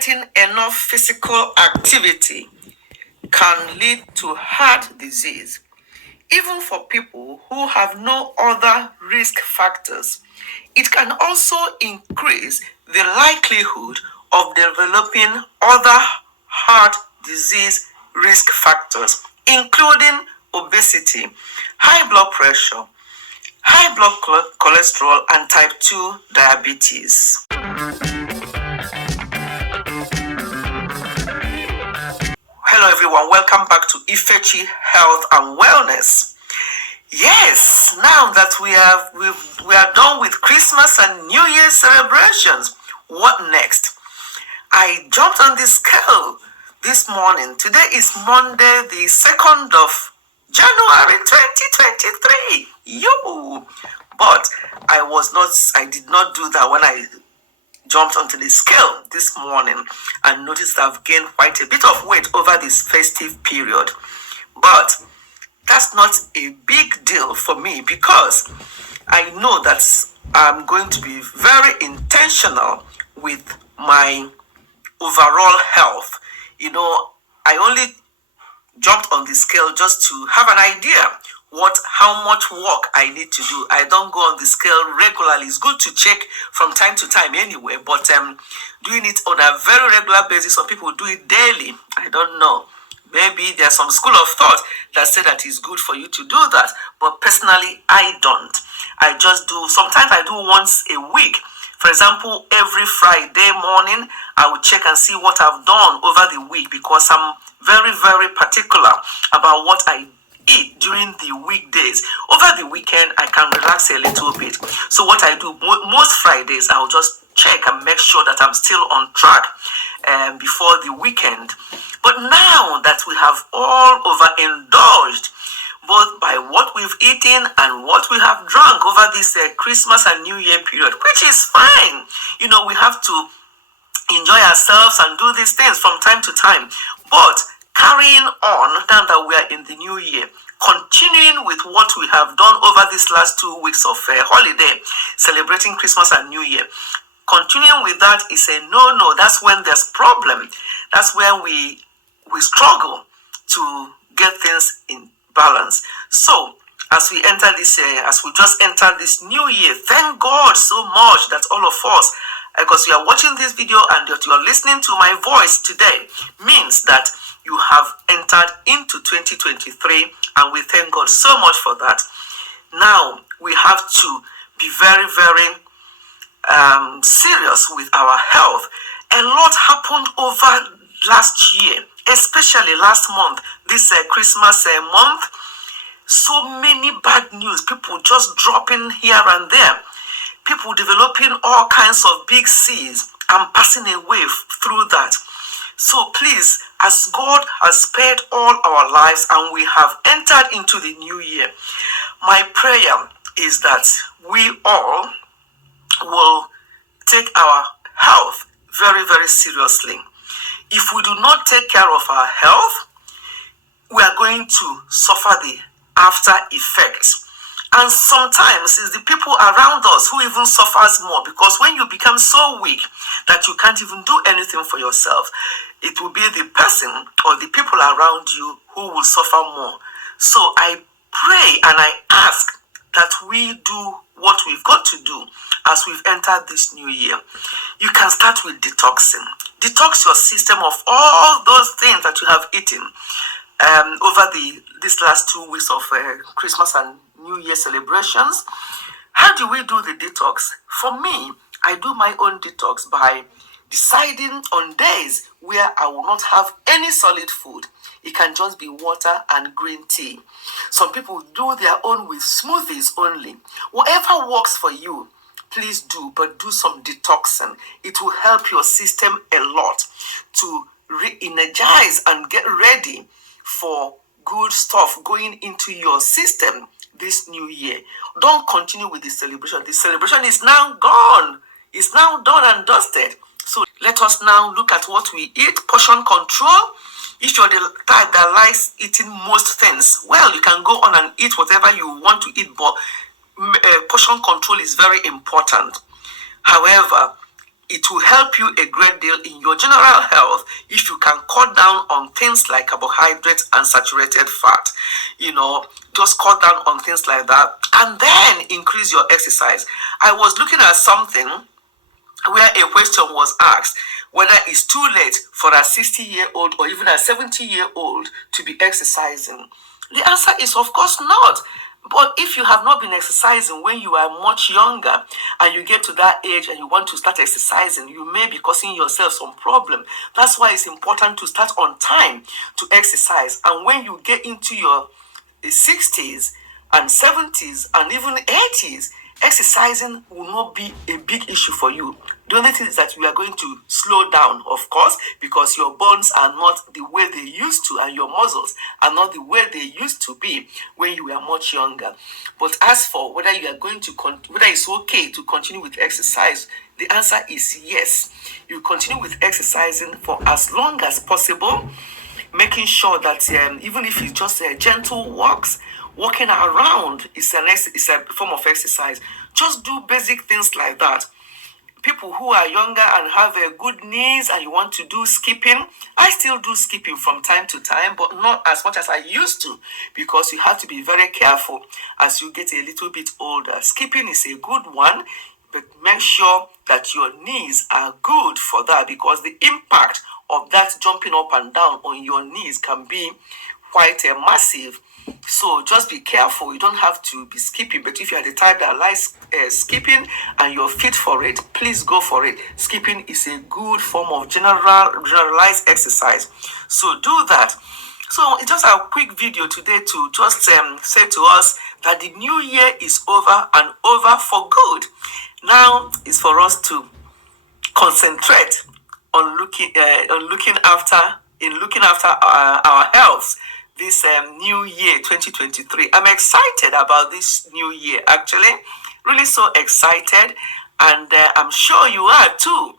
getting enough physical activity can lead to heart disease, even for people who have no other risk factors. It can also increase the likelihood of developing other heart disease risk factors, including obesity, high blood pressure, high blood cholesterol, and type 2 diabetes. Hello everyone, welcome back to Ifechi Health and Wellness. Yes, now that we are done with Christmas and New Year's celebrations, what next? I jumped on the scale this morning. Today is Monday, the 2nd of January 2023. But I did not do that when I jumped onto the scale this morning and noticed I've gained quite a bit of weight over this festive period. But that's not a big deal for me because I know that I'm going to be very intentional with my overall health. I only jumped on the scale just to have an idea how much work I need to do. I don't go on the scale regularly. It's good to check from time to time anyway, but doing it on a very regular basis, some people do it daily. I don't know. Maybe there's some school of thought that say that it's good for you to do that, but personally, I don't. I just do, sometimes I do once a week. For example, every Friday morning, I will check and see what I've done over the week because I'm very, very particular about what I eat during the weekdays. Over the weekend, I can relax a little bit. So what I do, most Fridays, I'll just check and make sure that I'm still on track before the weekend. But now that we have all overindulged, both by what we've eaten and what we have drunk over this Christmas and New Year period, which is fine. We have to enjoy ourselves and do these things from time to time. But carrying on, now that we are in the new year, continuing with what we have done over these last 2 weeks of holiday, celebrating Christmas and New Year, continuing with that is a no. That's when there's problem. That's when we struggle to get things in balance. So as we just entered this new year, thank God so much that all of us, because you are watching this video and that you are listening to my voice today, means that you have entered into 2023, and we thank God so much for that. Now we have to be very, very serious with our health. A lot happened over last year, especially last month, this Christmas month. So many bad news, people just dropping here and there, people developing all kinds of big C's and passing away through that. So please, as God has spared all our lives and we have entered into the new year, my prayer is that we all will take our health very, very seriously. If we do not take care of our health, we are going to suffer the after effects. And sometimes it's the people around us who even suffers more, because when you become so weak that you can't even do anything for yourself, it will be the person or the people around you who will suffer more. So I pray and I ask that we do what we've got to do as we've entered this new year. You can start with detoxing. Detox your system of all those things that you have eaten over these last 2 weeks of Christmas and New Year celebrations. How do we do the detox? For me, I do my own detox by deciding on days where I will not have any solid food. It can just be water and green tea. Some people do their own with smoothies only. Whatever works for you, please do, but do some detoxing. It will help your system a lot to re-energize and get ready for good stuff going into your system this new year. Don't continue with the celebration. The celebration is now gone. It's now done and dusted. So let us now look at what we eat. Portion control. If you're the type that likes eating most things, well, you can go on and eat whatever you want to eat, but portion control is very important. However, it will help you a great deal in your general health, if you can cut down on things like carbohydrates and saturated fat, just cut down on things like that, and then increase your exercise. I was looking at something where a question was asked whether it's too late for a 60-year-old or even a 70-year-old to be exercising. The answer is, of course, not. But if you have not been exercising when you are much younger and you get to that age and you want to start exercising, you may be causing yourself some problem. That's why it's important to start on time to exercise. And when you get into your 60s and 70s and even 80s, exercising will not be a big issue for you. The only thing is that you are going to slow down, of course, because your bones are not the way they used to and your muscles are not the way they used to be when you were much younger. But as for whether you are going to whether it's okay to continue with exercise, the answer is yes. You continue with exercising for as long as possible, making sure that even if it's just gentle walks, walking around is a form of exercise. Just do basic things like that. People who are younger and have good knees and you want to do skipping, I still do skipping from time to time, but not as much as I used to, because you have to be very careful as you get a little bit older. Skipping is a good one, but make sure that your knees are good for that, because the impact of that jumping up and down on your knees can be quite massive. So just be careful. You don't have to be skipping, but if you are the type that likes skipping and you're fit for it, please go for it. Skipping is a good form of generalized exercise, so do that. So it's just a quick video today to just say to us that the new year is over and over for good. Now it's for us to concentrate on looking after our health this new year 2023. I'm excited about this new year, actually, really so excited, and I'm sure you are too.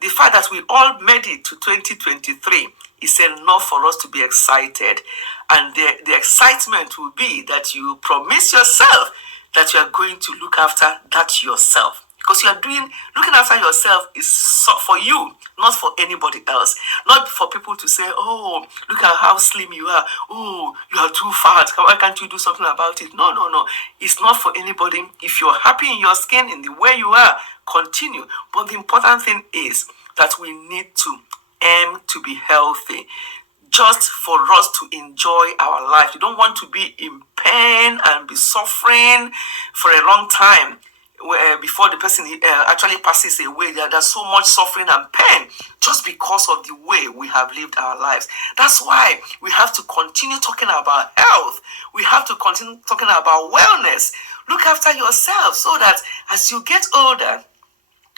The fact that we all made it to 2023 is enough for us to be excited, and the excitement will be that you promise yourself that you are going to look after that yourself. Because looking after yourself is for you, not for anybody else. Not for people to say, oh, look at how slim you are. Oh, you are too fat. Why can't you do something about it? No. It's not for anybody. If you're happy in your skin, in the way you are, continue. But the important thing is that we need to aim to be healthy, just for us to enjoy our life. You don't want to be in pain and be suffering for a long time. Before the person actually passes away, there's so much suffering and pain just because of the way we have lived our lives. That's why we have to continue talking about health. We have to continue talking about wellness. Look after yourself so that as you get older,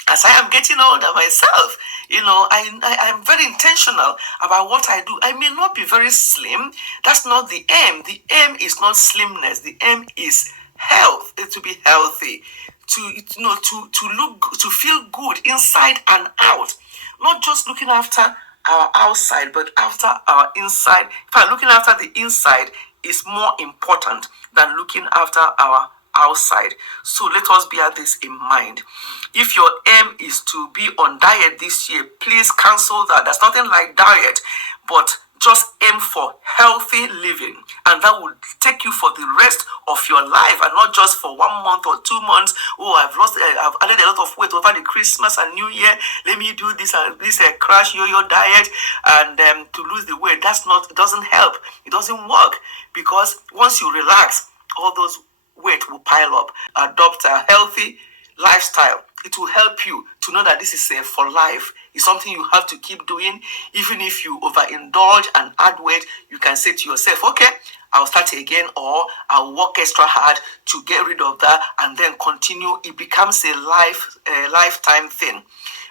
as I am getting older myself, I'm very intentional about what I do. I may not be very slim. That's not the aim. The aim is not slimness. The aim is health. To be healthy, to look, to feel good inside and out. Not just looking after our outside, but after our inside. In fact, looking after the inside is more important than looking after our outside. So let us bear this in mind. If your aim is to be on diet this year, please cancel that. There's nothing like diet, but just aim for healthy living, and that will take you for the rest of your life, and not just for 1 month or 2 months. Oh, I've added a lot of weight over the Christmas and New Year. Let me do this crash yo-yo diet and to lose the weight. It doesn't help. It doesn't work, because once you relax, all those weight will pile up. Adopt a healthy lifestyle. It will help you to know that this is for life. It's something you have to keep doing. Even if you overindulge and add weight, you can say to yourself, okay, I'll start again, or I'll work extra hard to get rid of that and then continue. It becomes a lifetime thing.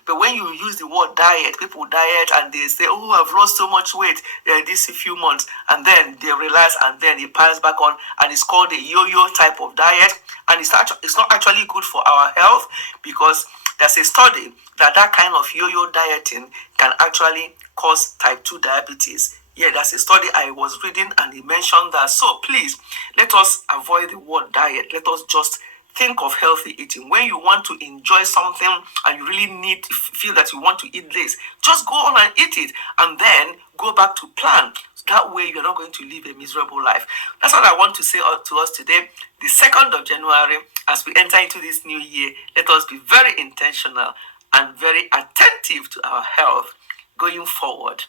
But when you use the word diet, people diet and they say, oh, I've lost so much weight these few months. And then they realize, and then it piles back on, and it's called a yo-yo type of diet. And it's not actually good for our health, because there's a study that kind of yo-yo dieting can actually cause type 2 diabetes. Yeah, that's a study I was reading, and it mentioned that. So please, let us avoid the word diet. Let us just think of healthy eating. When you want to enjoy something and you really feel that you want to eat this, just go on and eat it and then go back to plan. That way you're not going to live a miserable life. That's what I want to say to us today. The 2nd of January, as we enter into this new year, let us be very intentional and very attentive to our health going forward.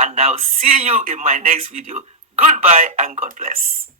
And I'll see you in my next video. Goodbye and God bless.